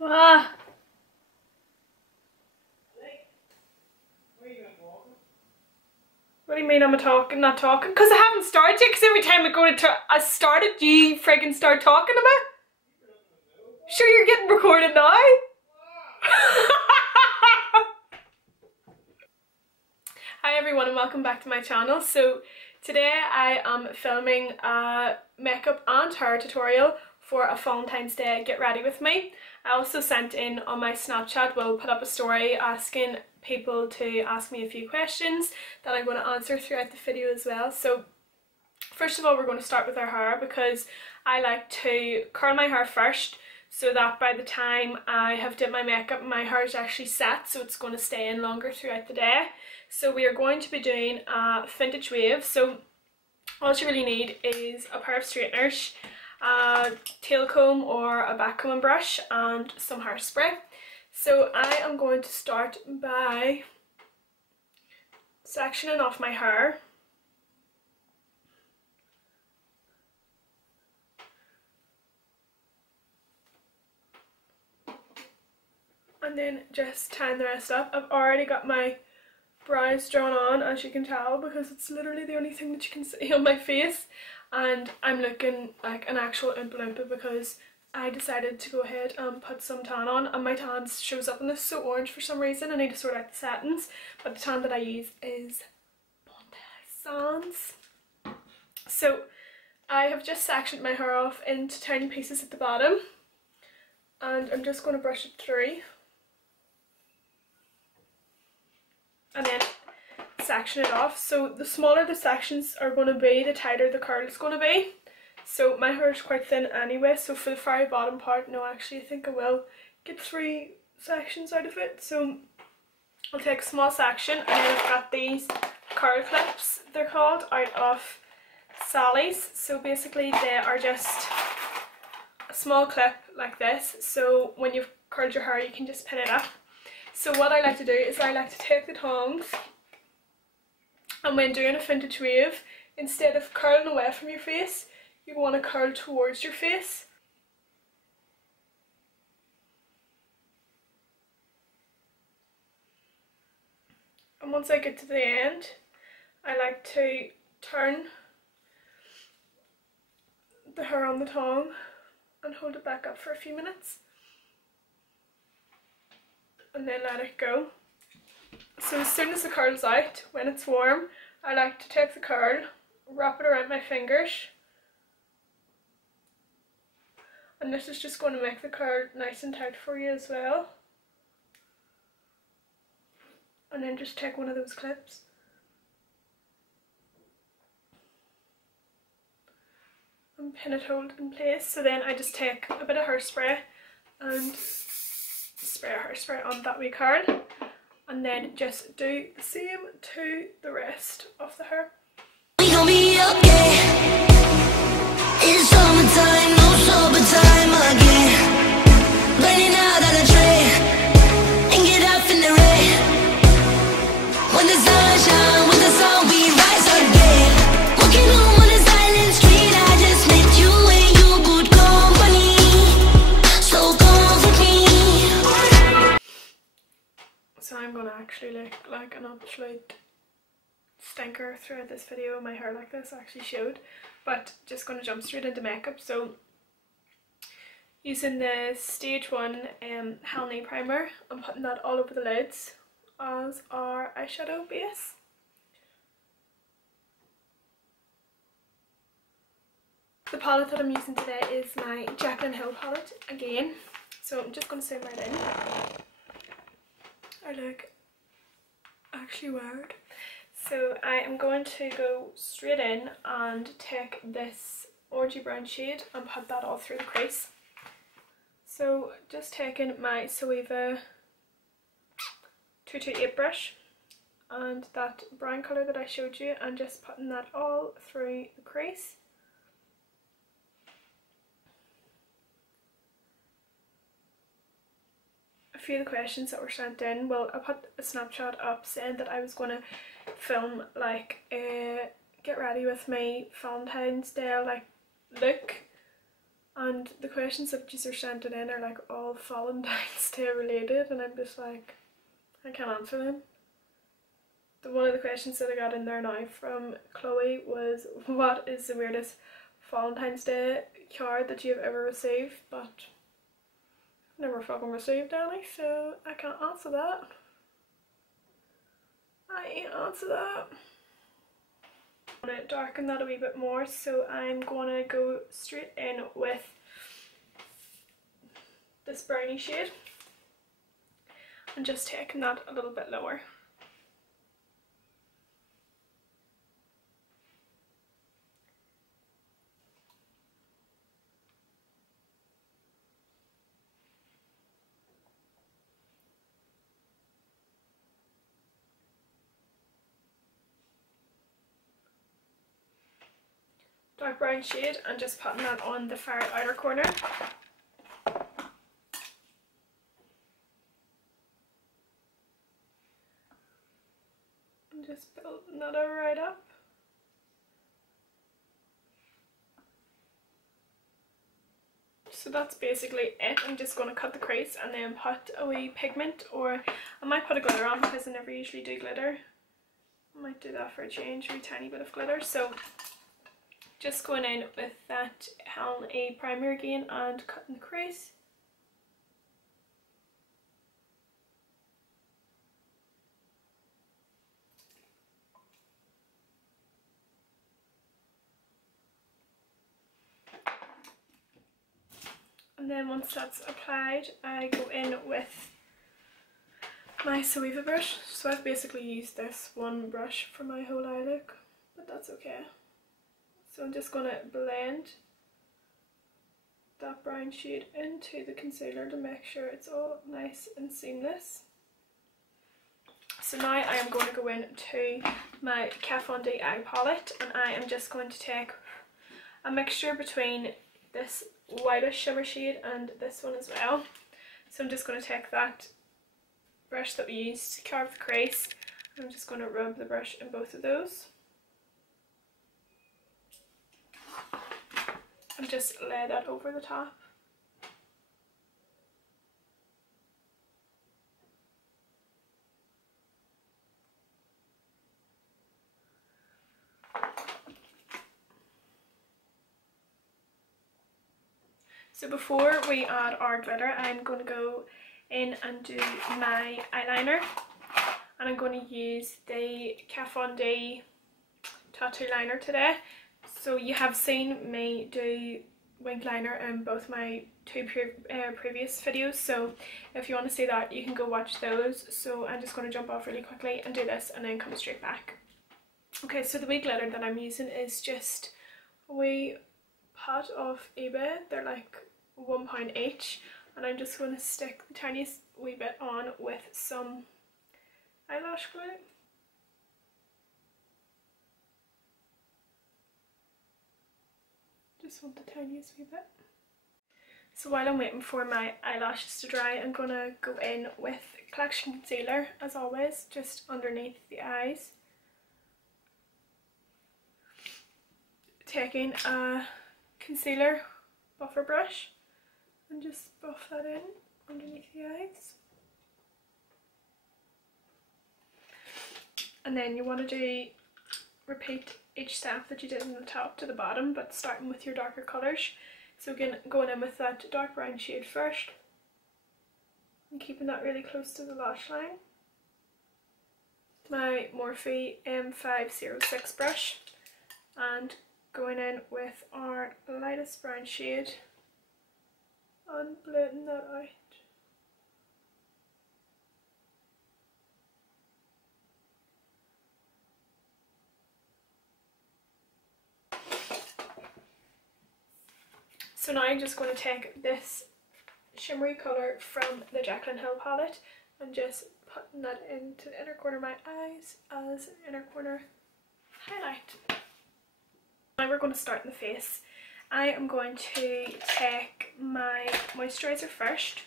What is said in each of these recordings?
Ah. What do you mean I'm not talking? Because I haven't started yet, because every time I go to I started, you friggin' start talking to me. Sure, you're getting recorded now? Hi everyone and welcome back to my channel. So today I am filming a makeup and hair tutorial for a Valentine's Day get ready with me. I also sent in on my Snapchat, we'll put up a story asking people to ask me a few questions that I'm going to answer throughout the video as well. So first of all, we're going to start with our hair, because I like to curl my hair first so that by the time I have did my makeup my hair is actually set, so it's going to stay in longer throughout the day. So we are going to be doing a vintage wave. So all you really need is a pair of straighteners, a tail comb or a back combing brush and some hairspray. So I am going to start by sectioning off my hair. And then just tying the rest up. I've already got my brows drawn on, as you can tell, because it's literally the only thing that you can see on my face, and I'm looking like an actual Oompa Loompa because I decided to go ahead and put some tan on, and my tan shows up in this so orange for some reason. I need to sort out the settings, but the tan that I use is Valentines. So I have just sectioned my hair off into tiny pieces at the bottom, and I'm just going to brush it through and then section it off. So the smaller the sections are going to be, the tighter the curl is going to be. So my hair is quite thin anyway, so for the very bottom part, no, actually I think I will get 3 sections out of it. So I'll take a small section, and then I've got these curl clips, they're called, out of Sally's. So basically they are just a small clip like this, so when you've curled your hair you can just pin it up. So what I like to do is I like to take the tongs, and when doing a vintage wave, instead of curling away from your face, you want to curl towards your face. And once I get to the end, I like to turn the hair on the tong and hold it back up for a few minutes, and then let it go. So as soon as the curl's out, when it's warm, I like to take the curl, wrap it around my fingers, and this is just going to make the curl nice and tight for you as well. And then just take one of those clips and pin it hold in place. So then I just take a bit of hairspray and spray hairspray on that wee curl, and then just do the same to the rest of the hair. We gon' be okay. It's summertime, no summertime again. Burning out of the tray and get up in the rain. When the sun shines, when the sun we rise again. Walking home on a silent street, I just met you and you good company. So comfort me. So I'm gonna actually look like an absolute stinker throughout this video. My hair like this actually showed, but just gonna jump straight into makeup. So using the Stage 1 Helny primer, I'm putting that all over the lids as our eyeshadow base. The palette that I'm using today is my Jaclyn Hill palette again, so I'm just going to zoom right in. I look actually weird. So I am going to go straight in and take this orangey brown shade and put that all through the crease. So just taking my Sueva 228 brush and that brown colour that I showed you, and just putting that all through the crease. A few of the questions that were sent in, well, I put a Snapchat up saying that I was going to film like a get ready with me Valentine's Day like look and the questions that you are sending in are like all Valentine's Day related, and I'm just like, I can't answer them. One of the questions that I got in there now from Chloe was, what is the weirdest Valentine's Day card that you've ever received? But I've never fucking received any, so I can't answer that. I ain't answer that. I'm going to darken that a wee bit more, so I'm going to go straight in with this brownie shade and just taking that a little bit lower. Dark brown shade and just putting that on the far outer corner. And just building that right up. So that's basically it. I'm just going to cut the crease and then put a wee pigment, or I might put a glitter on because I never usually do glitter. I might do that for a change, a wee tiny bit of glitter. So just going in with that Helm A primer again and cutting the crease. And then once that's applied, I go in with my Suiva brush. So I've basically used this one brush for my whole eye look, but that's okay. So I'm just going to blend that brown shade into the concealer to make sure it's all nice and seamless. So now I am going to go into my Kat Von D eye palette, and I am just going to take a mixture between this whitish shimmer shade and this one as well. So I'm just going to take that brush that we used to carve the crease, and I'm just going to rub the brush in both of those and just lay that over the top. So before we add our glitter, I'm going to go in and do my eyeliner, and I'm going to use the Kat Von D tattoo liner today. So you have seen me do wing liner in both my two previous videos, so if you want to see that, you can go watch those. So I'm just going to jump off really quickly and do this and then come straight back. Okay, so the wee glitter that I'm using is just a wee pot off eBay. They're like £1 each, and I'm just going to stick the tiniest wee bit on with some eyelash glue. Just want the tiniest wee bit. So while I'm waiting for my eyelashes to dry, I'm going to go in with collection concealer as always, just underneath the eyes. Taking a concealer buffer brush and just buff that in underneath the eyes. And then you want to repeat each step that you did from the top to the bottom, but starting with your darker colours. So again, going in with that dark brown shade first and keeping that really close to the lash line. My Morphe M506 brush, and going in with our lightest brown shade and blending that out. So now I'm just going to take this shimmery colour from the Jaclyn Hill palette and just putting that into the inner corner of my eyes as an inner corner highlight. Now we're going to start in the face. I am going to take my moisturiser first,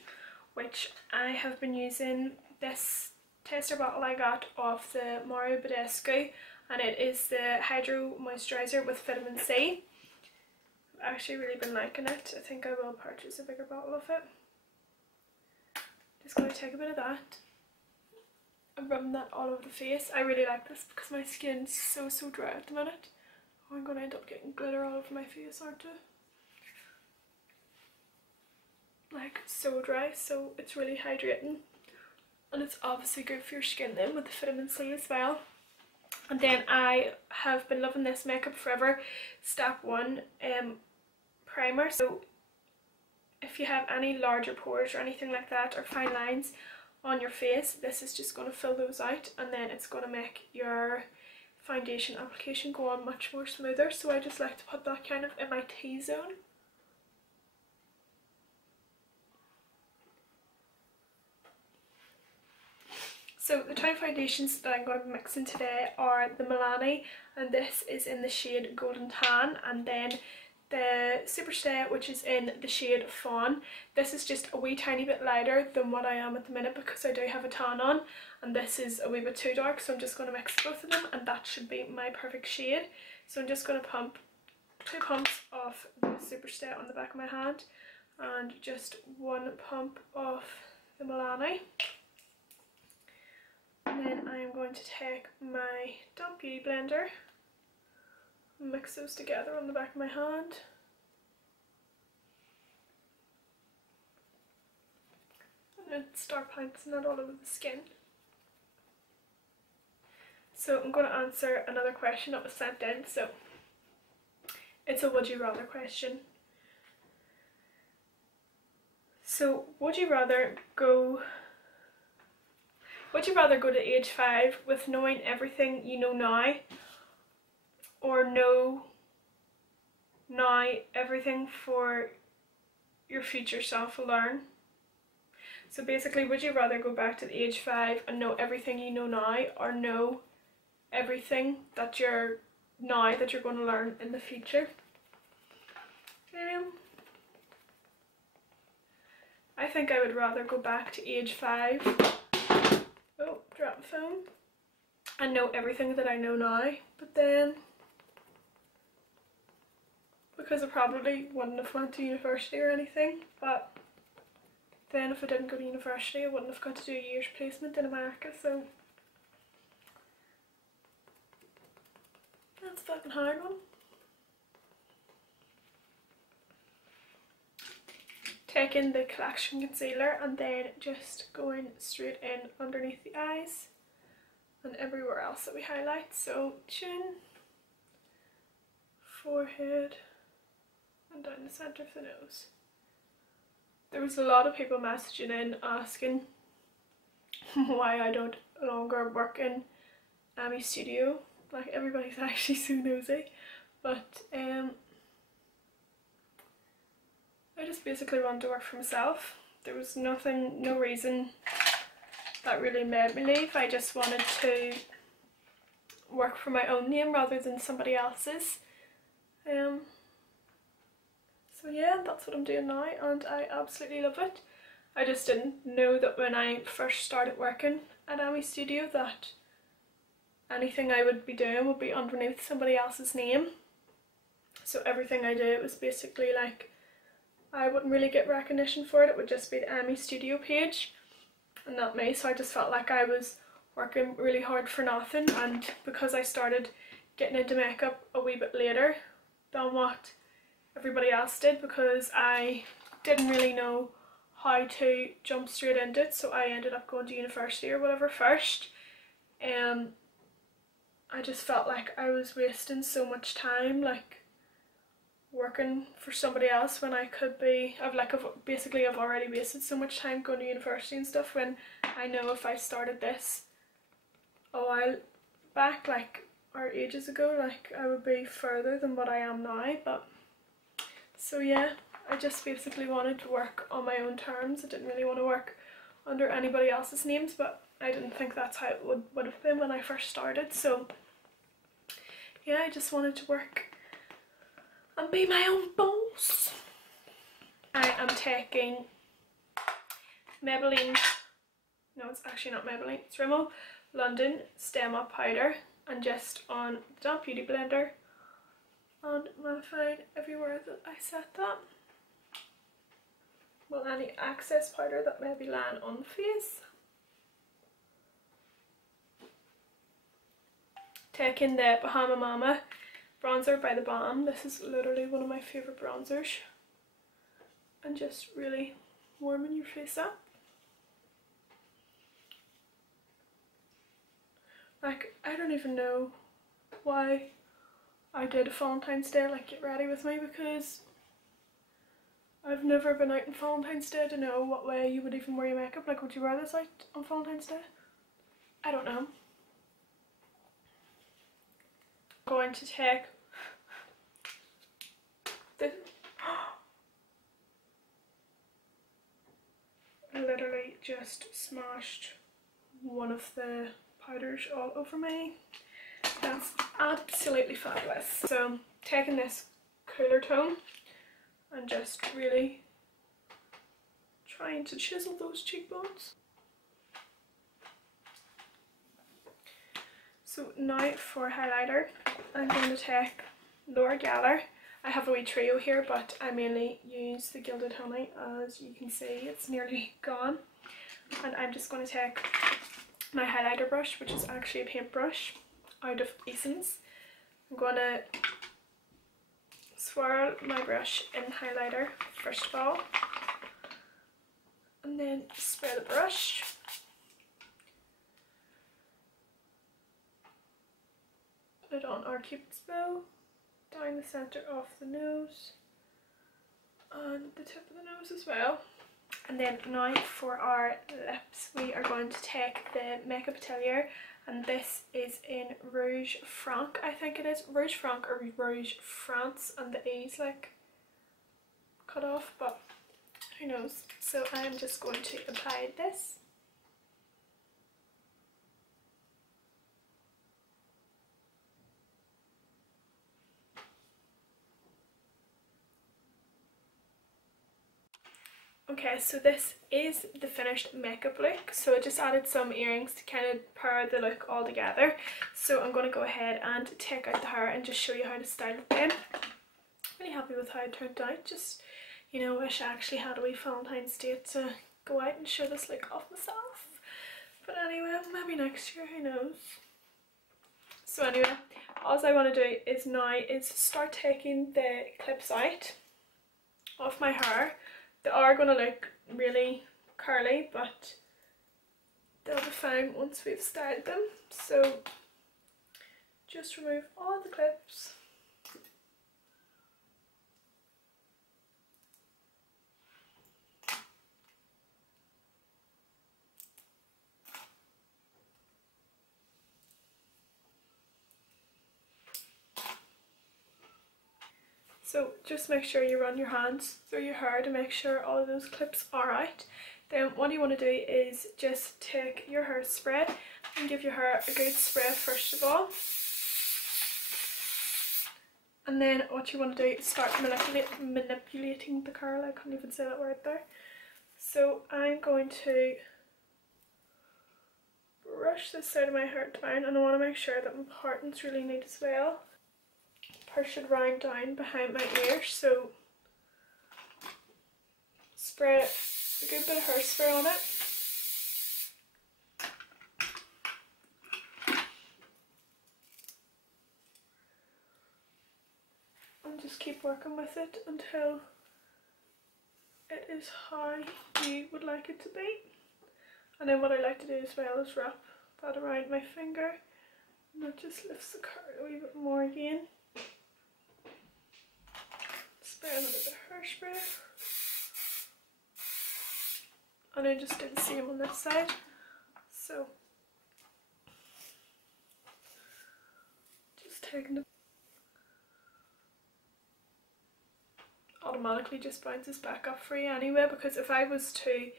which I have been using this tester bottle I got off the Mario Badescu, and it is the Hydro Moisturiser with Vitamin C. I've actually really been liking it. I think I will purchase a bigger bottle of it. Just going to take a bit of that and rub that all over the face. I really like this because my skin's so dry at the minute. Oh, I'm going to end up getting glitter all over my face, aren't I? Like, so dry, so it's really hydrating. And it's obviously good for your skin then with the vitamin C as well. And then I have been loving this Makeup Forever Step 1 primer. So if you have any larger pores or anything like that, or fine lines on your face, this is just going to fill those out, and then it's going to make your foundation application go on much more smoother. So I just like to put that kind of in my T-zone. So the two foundations that I'm going to be mixing today are the Milani, and this is in the shade Golden Tan, and then the Superstay, which is in the shade Fawn. This is just a wee tiny bit lighter than what I am at the minute because I do have a tan on, and this is a wee bit too dark, so I'm just going to mix both of them and that should be my perfect shade. So I'm just going to pump 2 pumps of the Superstay on the back of my hand and just 1 pump of the Milani. And then I am going to take my damp beauty blender, mix those together on the back of my hand. And then start pouncing it all over the skin. So I'm going to answer another question that was sent in. So it's a would you rather question. So would you rather go to age 5 with knowing everything you know now, or know now everything for your future self will learn? So basically, would you rather go back to the age 5 and know everything you know now, or know everything that you're going to learn in the future? I think I would rather go back to age 5. Oh, drop the phone. And know everything that I know now, but then because I probably wouldn't have went to university or anything, but then if I didn't go to university I wouldn't have got to do a year's placement in America, so that's a fucking hard one. Taking the Collection concealer and then just going straight in underneath the eyes and everywhere else that we highlight, so chin, forehead and down the centre of the nose. There was a lot of people messaging in asking why I don't longer work in Amy Studio. Like, everybody's actually so nosy, but I just basically wanted to work for myself. There was no reason that really made me leave. I just wanted to work for my own name rather than somebody else's. So yeah, that's what I'm doing now and I absolutely love it. I just didn't know that when I first started working at Amy Studio that anything I would be doing would be underneath somebody else's name. So everything I did was basically like, I wouldn't really get recognition for it, it would just be the Amy Studio page and not me, so I just felt like I was working really hard for nothing. And because I started getting into makeup a wee bit later than what everybody else did, because I didn't really know how to jump straight into it, so I ended up going to university or whatever first. I just felt like I was wasting so much time like working for somebody else when I could be, I've already wasted so much time going to university and stuff, when I know if I started this a while back, like, or ages ago, like, I would be further than what I am now. But so yeah, I just basically wanted to work on my own terms. I didn't really want to work under anybody else's names, but I didn't think that's how it would have been when I first started. So yeah, I just wanted to work and be my own boss. I am taking Maybelline, no, it's actually not Maybelline, it's Rimmel London Stem Up Powder, and just on the damp beauty blender and mattifying everywhere that I set that. Well, any excess powder that may be lying on the face. Taking the Bahama Mama bronzer by the Balm. This is literally one of my favourite bronzers. And just really warming your face up. Like, I don't even know why I did a Valentine's Day, like, get ready with me, because I've never been out on Valentine's Day to know what way you would even wear your makeup. Like, would you wear this out on Valentine's Day? I don't know. I'm going to take this. I literally just smashed one of the powders all over me. That's absolutely fabulous. So taking this cooler tone and just really trying to chisel those cheekbones. So now for highlighter, I'm going to take Lower Gather. I have a wee trio here, but I mainly use the Gilded Honey. As you can see, it's nearly gone. And I'm just going to take my highlighter brush, which is actually a paintbrush out of Essence. I'm going to swirl my brush in highlighter first of all, and then spray the brush. Put it on our Cupid's bow, down the centre of the nose and the tip of the nose as well. And then now for our lips, we are going to take the Makeup Atelier, and this is in Rouge Franc, I think it is. Rouge Franc or Rouge France, and the E's like cut off, but who knows. So I'm just going to apply this. Okay, so this is the finished makeup look. So I just added some earrings to kind of pair the look all together. So I'm going to go ahead and take out the hair and just show you how to style it then. Really happy with how it turned out. Just, you know, wish I actually had a wee Valentine's Day to go out and show this look off myself. But anyway, maybe next year, who knows. So anyway, all I want to do is now is start taking the clips out of my hair. They are going to look really curly, but they'll be fine once we've styled them. So just remove all the clips. So just make sure you run your hands through your hair to make sure all of those clips are out. Then what you want to do is just take your hairspray and give your hair a good spray first of all. And then what you want to do is start manipulating the curl. I can't even say that word there. So I'm going to brush this side of my hair down, and I want to make sure that my partings really neat as well. Push it round down behind my ear, so spray a good bit of hairspray on it. And just keep working with it until it is how you would like it to be. And then what I like to do as well is wrap that around my finger, and that just lifts the curl a wee bit more again. Spray a little bit of hairspray, and then just do the same on this side. So just taking the automatically just bounces back up for you anyway, because if I was to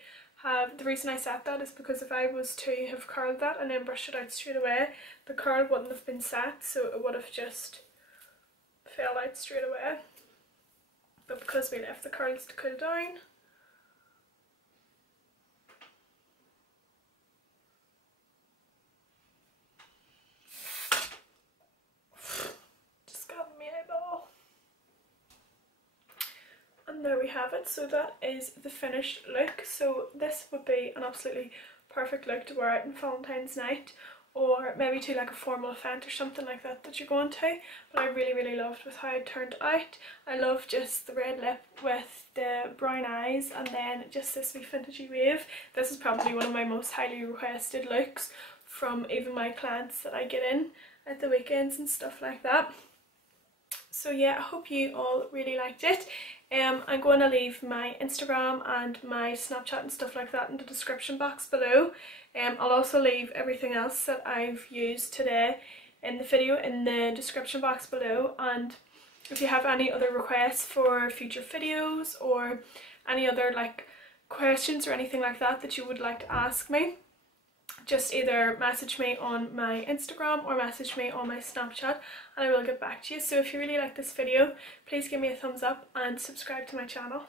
have, the reason I set that is because if I was to have curled that and then brushed it out straight away, the curl wouldn't have been set, so it would have just fell out straight away. But because we left the curls to cool down, just got in my eyeball. And there we have it. So that is the finished look. So this would be an absolutely perfect look to wear out on Valentine's night, or maybe to like a formal event or something like that that you're going to. But I really loved with how it turned out. I love just the red lip with the brown eyes, and then just this wee vintagey wave. This is probably one of my most highly requested looks from even my clients that I get in at the weekends and stuff like that. So yeah, I hope you all really liked it. I'm going to leave my Instagram and my Snapchat and stuff like that in the description box below. I'll also leave everything else that I've used today in the video in the description box below. And if you have any other requests for future videos, or any other like questions or anything like that that you would like to ask me, just either message me on my Instagram or message me on my Snapchat and I will get back to you. So if you really like this video, please give me a thumbs up and subscribe to my channel.